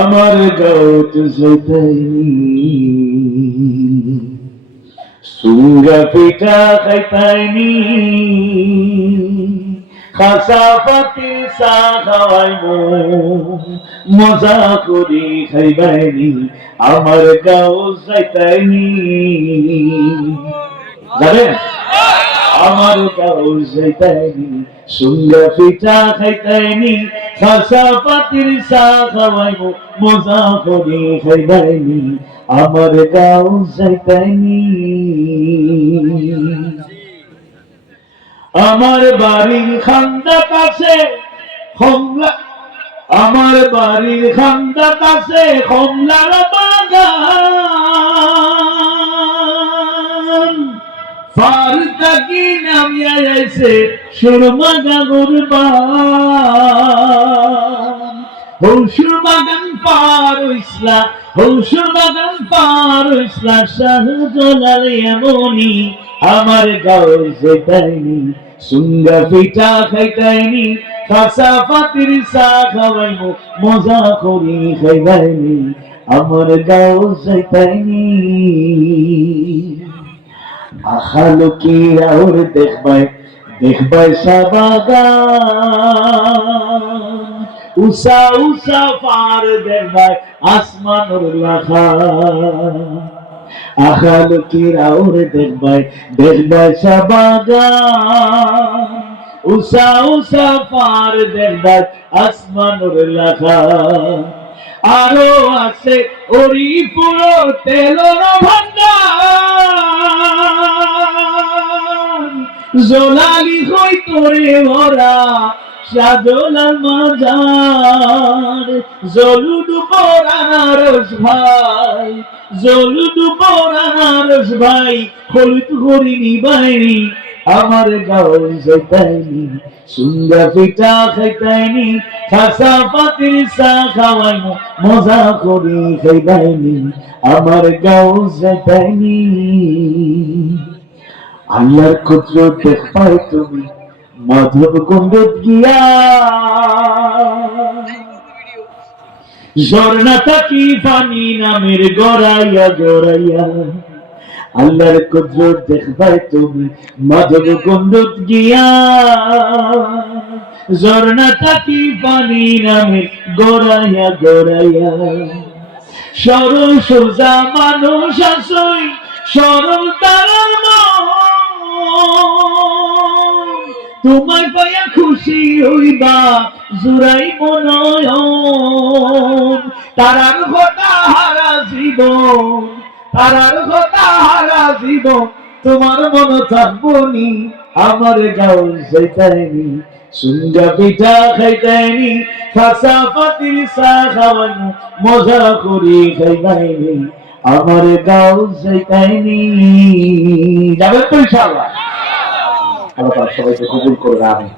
আমার গাঁত যাইতাইনি, সুঙ্গা পিঠা খাইতাইনি, খাসা পাতির চা খাওয়াইমু, মজা করি খাইবাইনি, আমার গাঁও যাইতাইনি। জানেন আমার গাঁও যাইতাইনি, সুঙ্গা পিঠা খাইতাইনি, খাসা পাতির চা খাওয়াইমু, মজা করি খাইবাইনি, আমার গাঁও যাইতাইনি। আমার বাড়ির খান্দা কাছে কমলা, আমার বাড়ির খান্দা কাছে কমলার বাগান, পার থাকি নামিয়া যাইছে সুরমা গাগুর বান। হৌসুর বাগান পার হইসলা, হৌসুর বাগান পার হইসলা, শাহজালাল এমনি আমার গাঁও যেতাইনি, সুঙ্গা পিঠা খাইতাইনি, খাসা পাতির চা খাওয়াইমু, মজা করি খাইবাইনি, আমার গাঁও যাইতাইনি। আখা লোকেরা ওর দেখবাই দেখবাই সাবাগান, উষা উষা পার দেখবাই আসমানোর লাখা। আখা লোকেরা ওর দেখবাই দেখবাই সাবাগান, উষা উষা পার দেখবাই আসমানোর লাখা। আরো আছে হরিপুর তেলর ভান্ডার, জোলালি হই তোরে ভরা সাজলাল মাজার। জলুদু পরানারস ভাই, জলুদু পরানারস ভাই, হলুদ করিনি বাইনি, আমার গাঁও যাইতাইনি, সুঙ্গা পিঠা খাইতাইনি, খাসা পাতির চা খাওয়াইমু, মজা করি খাইবাইনি, আমার গাঁও যাইতাইনি। আল্লাহর কুদরত দেখবাই তুমি মাধব কুণ্ডত গিয়া, ঝর্ণা থাকি পানি নামের গড়াইয়া গড়াইয়া। আল্লাহর কুদরত দেখবাই তুমি মাধব কুণ্ডত গিয়া, ঝর্ণা থাকি পানি নামের গড়াইয়া গড়াইয়া। সরল সোজা মানুষ আসই, সরল তারার মন, তোমায় পাইয়া খুশি হইবা জুড়াইব নয়ন। তারার কথা হারা জীবন, তারার কথা হারা জীবন, তোমার মন থাকবনি, আমার গাঁও যাইতাইনি, সুঙ্গা পিঠা খাইতাইনি, খাসা পাতির চা খাওয়াইমু, মজা করি খাইবাইনি, আমার গাঁও যাইতাইনি। যাবেন তো ইনশাআল্লাহ? আল্লাহ সবাইকে কবুল করুন, আমিন।